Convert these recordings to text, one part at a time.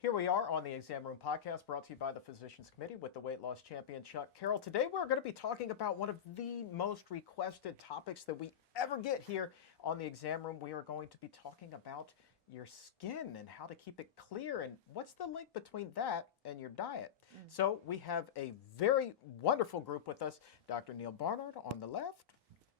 Here we are on the Exam Room Podcast, brought to you by the Physicians Committee with the weight loss champion, Chuck Carroll. Today we're going to be talking about one of the most requested topics that we ever get here on the Exam Room. We are going to be talking about your skin and how to keep it clear and what's the link between that and your diet. So we have a very wonderful group with us, Dr. Neil Barnard on the left,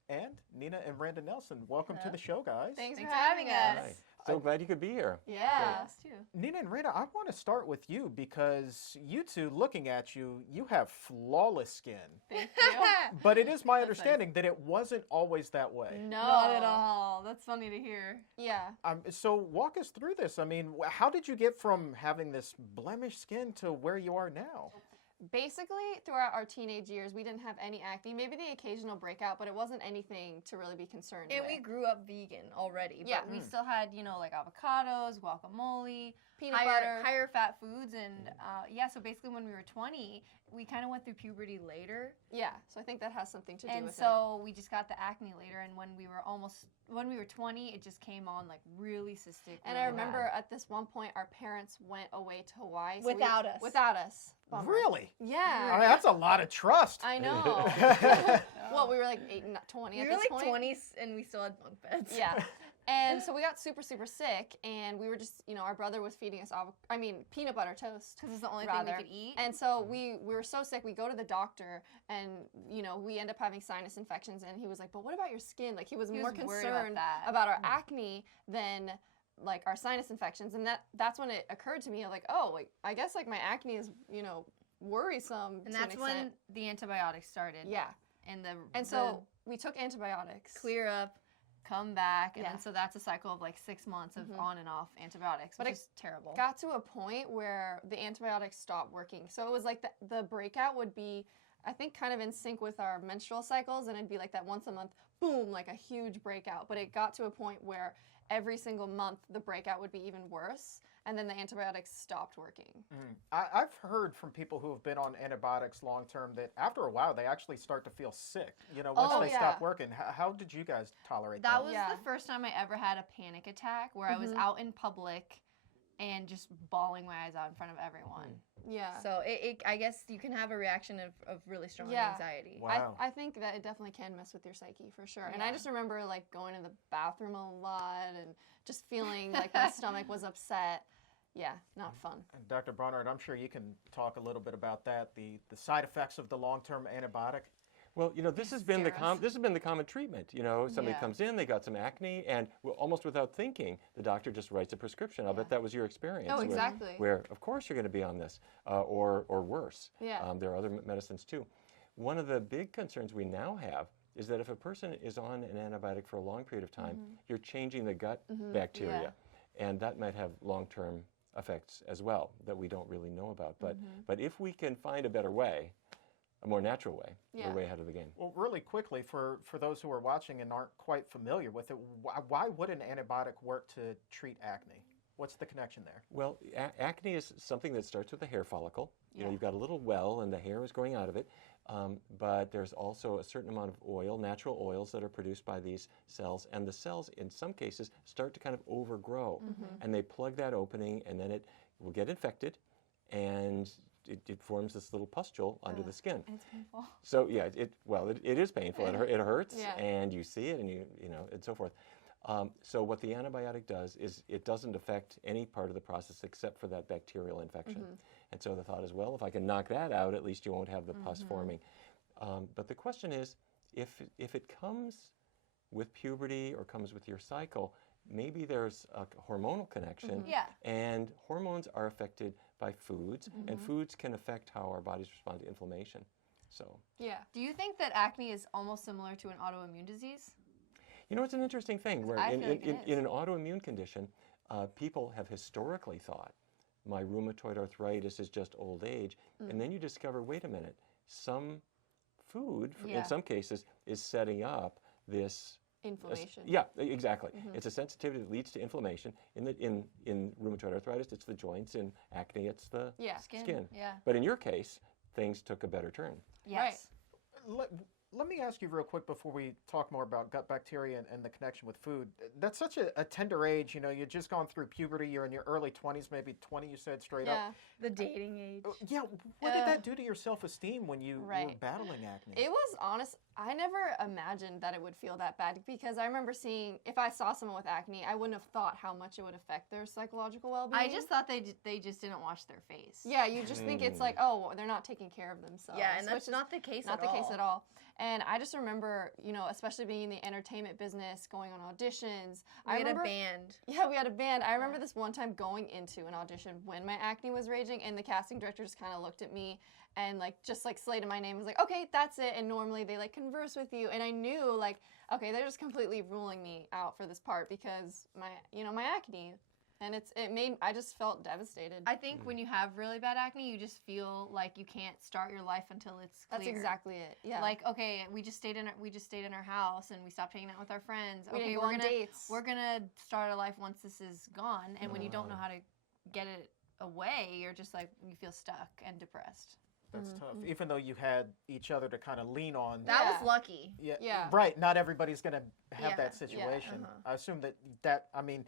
and Nina and Randa Nelson. Welcome to the show, guys. Thanks for having us. Hi. So glad you could be here. Yeah, us too. Nina and Randa, I want to start with you because you two, looking at you, you have flawless skin. Thank you. But it is my understanding that it wasn't always that way. No. Not at all. That's funny to hear. Yeah. So walk us through this. I mean, how did you get from having this blemished skin to where you are now? Basically, throughout our teenage years, we didn't have any acne. Maybe the occasional breakout, but it wasn't anything to really be concerned And with. we grew up vegan already. Yeah. But we still had, like avocados, guacamole, Peanut butter. higher fat foods. And so basically when we were 20, we kind of went through puberty later. Yeah, so I think that has something to do And with so we just got the acne later. And when we were 20, it just came on like really cystic. And I remember at this one point, our parents went away to Hawaii. So Without us. Without us. Bummer. Really? Yeah. I mean, that's a lot of trust. I know. Well, we were like 20 We at were this like point. 20s and we still had bunk beds. Yeah. And so we got super, super sick, and we were just, our brother was feeding us peanut butter toast. Because it's the only rather. thing we could eat. And so we were so sick, we go to the doctor, and, we end up having sinus infections, and he was like, but what about your skin? Like, he was more worried concerned about our acne than, like, our sinus infections. And that's when it occurred to me, like, I guess, like, my acne is, worrisome And to that's an when extent. the antibiotics started. Yeah. And So we took antibiotics. clear up, come back, and Yeah. then so that's a cycle of like 6 months of on and off antibiotics, But which it is terrible. Got to a point where the antibiotics stopped working. So it was like the breakout would be, I think, kind of in sync with our menstrual cycles, and it'd be like that once a month, boom, like a huge breakout. But it got to a point where every single month the breakout would be even worse, and then the antibiotics stopped working. I've heard from people who have been on antibiotics long term that after a while they actually start to feel sick, once they stop working. How did you guys tolerate that? That was Yeah. the first time I ever had a panic attack where I was out in public and just bawling my eyes out in front of everyone. Yeah. So I guess you can have a reaction of really strong Yeah. anxiety. Wow. I think that it definitely can mess with your psyche for sure. And I Yeah. just remember like going to the bathroom a lot and just feeling like my stomach was upset. Yeah, not fun. And Dr. Barnard, I'm sure you can talk a little bit about that, the side effects of the long-term antibiotic. Well, this has been the common treatment. Somebody Yeah. comes in, they got some acne, and almost without thinking, the doctor just writes a prescription. I'll bet that was your experience. Oh, where- exactly. Where, of course, you're going to be on this, or worse. Yeah. There are other medicines too. One of the big concerns we now have is that if a person is on an antibiotic for a long period of time, you're changing the gut bacteria, and that might have long-term effects as well that we don't really know about. But if we can find a better way, a more natural way, we're way ahead of the game. Well, really quickly, for those who are watching and aren't quite familiar with it, why would an antibiotic work to treat acne? What's the connection there? Well, acne is something that starts with the hair follicle. You've got a little well and the hair is growing out of it, but there's also a certain amount of oil, natural oils that are produced by these cells, and the cells in some cases start to kind of overgrow, and they plug that opening, and then it will get infected, and it forms this little pustule under the skin. And it's painful. So yeah, it is painful. It hurts, Yeah. and you see it, and and so forth. So what the antibiotic does is it doesn't affect any part of the process except for that bacterial infection. And so the thought is, well, if I can knock that out, at least you won't have the pus forming. But the question is, if it comes with puberty or comes with your cycle, maybe there's a hormonal connection. Yeah. And hormones are affected by foods, and foods can affect how our bodies respond to inflammation. So. Yeah. Do you think that acne is almost similar to an autoimmune disease? It's an interesting thing where I feel like it in is. an autoimmune condition, people have historically thought my rheumatoid arthritis is just old age, and then you discover, wait a minute, some food, in some cases, is setting up this Inflammation. Yeah, exactly. It's a sensitivity that leads to inflammation. In rheumatoid arthritis, it's the joints. In acne, it's the Yeah. skin. Yeah. But in your case, things took a better turn. Yes. let me ask you real quick before we talk more about gut bacteria and the connection with food. That's such a tender age. You know, you've just gone through puberty. You're in your early 20s, maybe 20, you said straight Yeah. up. The dating age. Yeah, what did that do to your self-esteem when you were Right. battling acne? It was honest. I never imagined that it would feel that bad because I remember seeing, if I saw someone with acne, I wouldn't have thought how much it would affect their psychological well-being. I just thought they just didn't wash their face. Yeah, you just think it's like, oh, they're not taking care of themselves. Yeah, and which that's is not the case not at the all. case at all. And I just remember, you know, especially being in the entertainment business, going on auditions. We had remember, a band. Yeah, we had a band. I remember this one time going into an audition when my acne was raging, and the casting director just kind of looked at me and just slated my name. Was like, okay, that's it. And normally they converse with you, and I knew okay, they're just completely ruling me out for this part because my acne, and I just felt devastated. I think when you have really bad acne, you just feel like you can't start your life until it's clear. That's exactly it. Yeah. Like, okay, we just stayed in our house and we stopped hanging out with our friends. We Okay, didn't go on dates. We're gonna start our life once this is gone. And when you don't know how to get it away, you're just you feel stuck and depressed. That's tough. Even though you had each other to kind of lean on. That Yeah. was lucky. Yeah. Right. Not everybody's going to have Yeah. that situation. uh-huh. I assume that, I mean,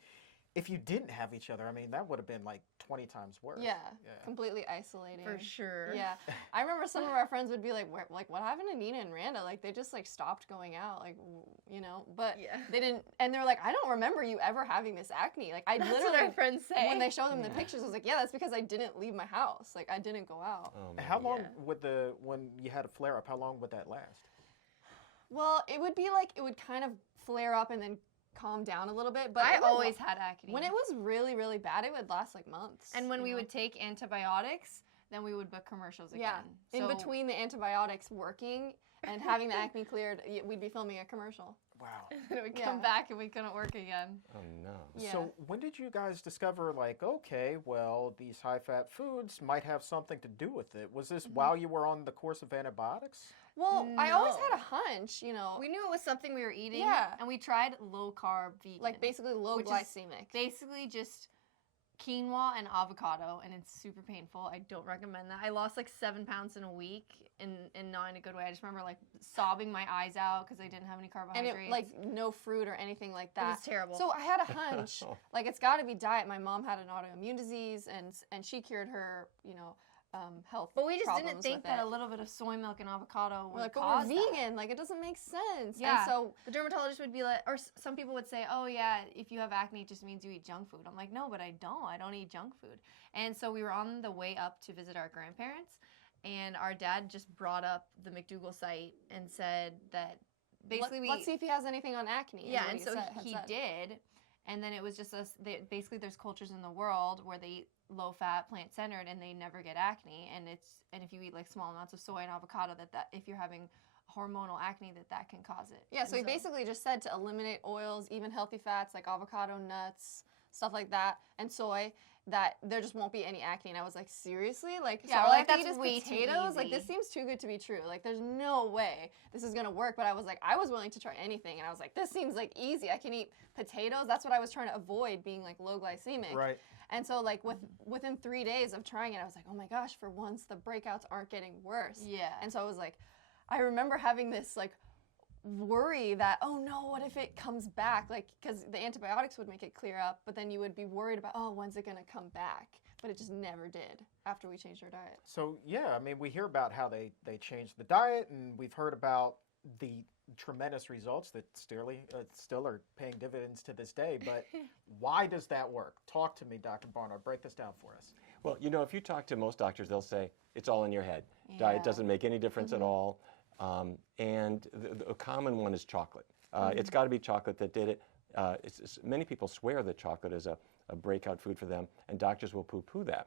if you didn't have each other, I mean, that would have been 20 times worse. Yeah, completely isolating. For sure. Yeah, I remember some of our friends would be like, what happened to Nina and Randa? They just stopped going out, but Yeah. they didn't, and they're like, I don't remember you ever having this acne. I That's literally, what our friends say. when they show them the pictures, I was like, yeah, that's because I didn't leave my house. I didn't go out. Oh, man. How long Yeah. when you had a flare up, how long would that last? Well, it would be it would kind of flare up and then calm down a little bit. But I it would always had acne. when it was really, really bad, it would last months. And when you we know? would take antibiotics, then we would book commercials again. Yeah, in So- between the antibiotics working and having the acne cleared, we'd be filming a commercial. Wow. it would Yeah. come back and we couldn't work again. Oh, no. Yeah. So when did you guys discover okay, well, these high-fat foods might have something to do with it? Was this while you were on the course of antibiotics? Well, I always No. had a hunch, We knew it was something we were eating. Yeah. And we tried low carb vegan. basically low which is glycemic. Basically just quinoa and avocado, and it's super painful. I don't recommend that. I lost 7 pounds in a week, and not in a good way. I just remember sobbing my eyes out because I didn't have any And carbohydrates. it no fruit or anything like that. It was terrible. So I had a hunch, it's got to be diet. My mom had an autoimmune disease, and she cured her, health. But we just didn't problems think with that it. a little bit of soy milk and avocado would We're but cause we're that. vegan. It doesn't make sense. Yeah. And so The dermatologist would be like, or some people would say, oh yeah, if you have acne, it just means you eat junk food. I'm like, no, but I don't. I don't eat junk food. And so we were on the way up to visit our grandparents, and our dad just brought up the McDougall site and said that basically let's see if he has anything on acne. yeah, what and so had he said. did. And then it was just us. Basically, there's cultures in the world where they eat low-fat, plant-centered, and they never get acne. And if you eat small amounts of soy and avocado, that if you're having hormonal acne, that can cause it. Yeah, so he And basically just said to eliminate oils, even healthy fats like avocado, nuts, stuff like that, and soy, that there just won't be any acne. And I was like, seriously? Yeah, so we're all I like, have to eat that's is way too potatoes? easy. This seems too good to be true. There's no way this is gonna work. But I was like, I was willing to try anything, and I was like, this seems easy. I can eat potatoes. That's what I was trying to avoid, being low glycemic. Right. And so within 3 days of trying it, I was like, oh my gosh, for once the breakouts aren't getting worse. Yeah. And so I was like, I remember having this worry that, oh no, what if it comes back? Because the antibiotics would make it clear up, but then you would be worried about, oh, when's it gonna come back? But it just never did after we changed our diet. So, yeah, I mean, we hear about how they changed the diet, and we've heard about the tremendous results that still are paying dividends to this day. But why does that work? Talk to me, Dr. Barnard. Break this down for us. Well, if you talk to most doctors, they'll say it's all in your head. Yeah. Diet doesn't make any difference at all. And a common one is chocolate. It's got to be chocolate that did it. Many people swear that chocolate is a breakout food for them, and doctors will poo-poo that.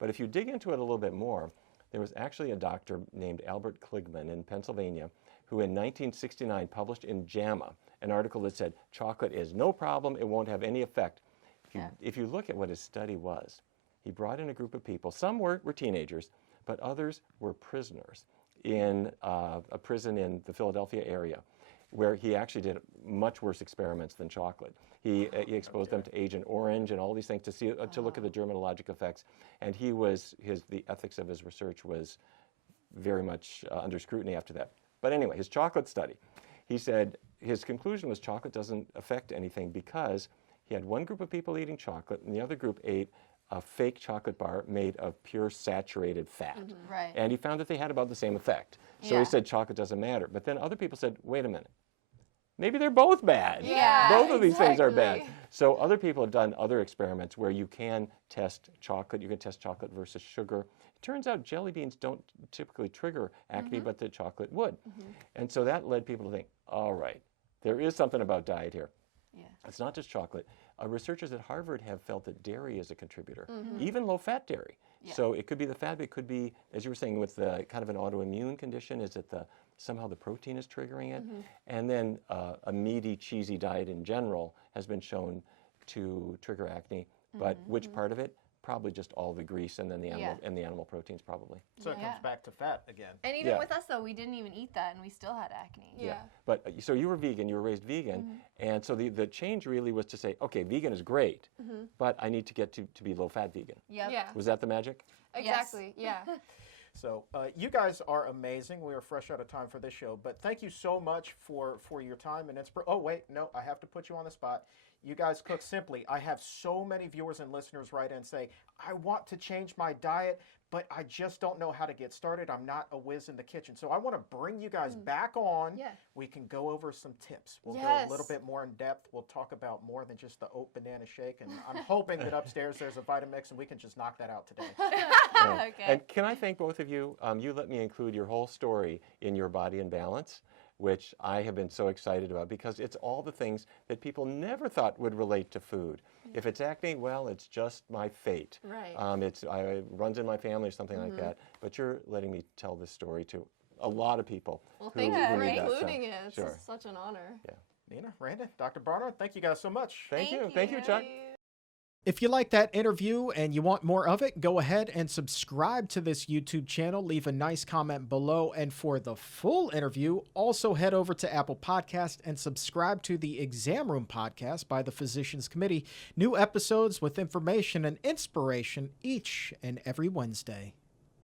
But if you dig into it a little bit more, there was actually a doctor named Albert Kligman in Pennsylvania who in 1969 published in JAMA an article that said chocolate is no problem, it won't have any effect. If you look at what his study was, he brought in a group of people. Some were teenagers, but others were prisoners in a prison in the Philadelphia area, where he actually did much worse experiments than chocolate. He exposed them to Agent Orange and all these things to look at the dermatologic effects. And the ethics of his research was very much under scrutiny after that. But anyway, his chocolate study, he said his conclusion was chocolate doesn't affect anything because he had one group of people eating chocolate and the other group ate a fake chocolate bar made of pure saturated fat. Right. And he found that they had about the same effect. So Yeah. he said chocolate doesn't matter. But then other people said, wait a minute. Maybe they're both bad. Yeah, Both of these things are bad. exactly. So other people have done other experiments where you can test chocolate. You can test chocolate versus sugar. It turns out jelly beans don't typically trigger acne, but the chocolate would. And so that led people to think, all right, there is something about diet here. Yeah. It's not just chocolate. Researchers at Harvard have felt that dairy is a contributor, even low-fat dairy. Yeah. So it could be the fat, but it could be, as you were saying, with the kind of an autoimmune condition, is it somehow the protein is triggering it? And then a meaty, cheesy diet in general has been shown to trigger acne, but which part of it? Probably just all the grease and then the animal and the animal proteins probably. So it comes back to fat again. And even Yeah. with us though, we didn't even eat that, and we still had acne. Yeah. But so you were vegan, you were raised vegan, and so the change really was to say, okay, vegan is great, but I need to get to be low-fat vegan. Yep. Yeah. Was that the magic? Exactly. Yeah. So you guys are amazing. We are fresh out of time for this show, but thank you so much for your time and inspiration. Oh wait, no, I have to put you on the spot. You guys cook simply. I have so many viewers and listeners write in and say, I want to change my diet, but I just don't know how to get started. I'm not a whiz in the kitchen. So I want to bring you guys back on. Yeah. We can go over some tips. We'll go Yes. a little bit more in depth. We'll talk about more than just the oat banana shake. And I'm hoping that upstairs there's a Vitamix and we can just knock that out today. Yeah. Okay. And can I thank both of you? You let me include your whole story in Your Body in Balance, which I have been so excited about because it's all the things that people never thought would relate to food. If it's acne, well, it's just my fate. Right. It runs in my family or something like that. But you're letting me tell this story to a lot of people. Well, who- thank who you for need that, so, including it. It's Sure. such an honor. Nina, Randa, Dr. Barnard, thank you guys so much. Thank you. Thank you, Chuck. If you like that interview and you want more of it, go ahead and subscribe to this YouTube channel. Leave a nice comment below. And for the full interview, also head over to Apple Podcast and subscribe to the Exam Room Podcast by the Physicians Committee. New episodes with information and inspiration each and every Wednesday.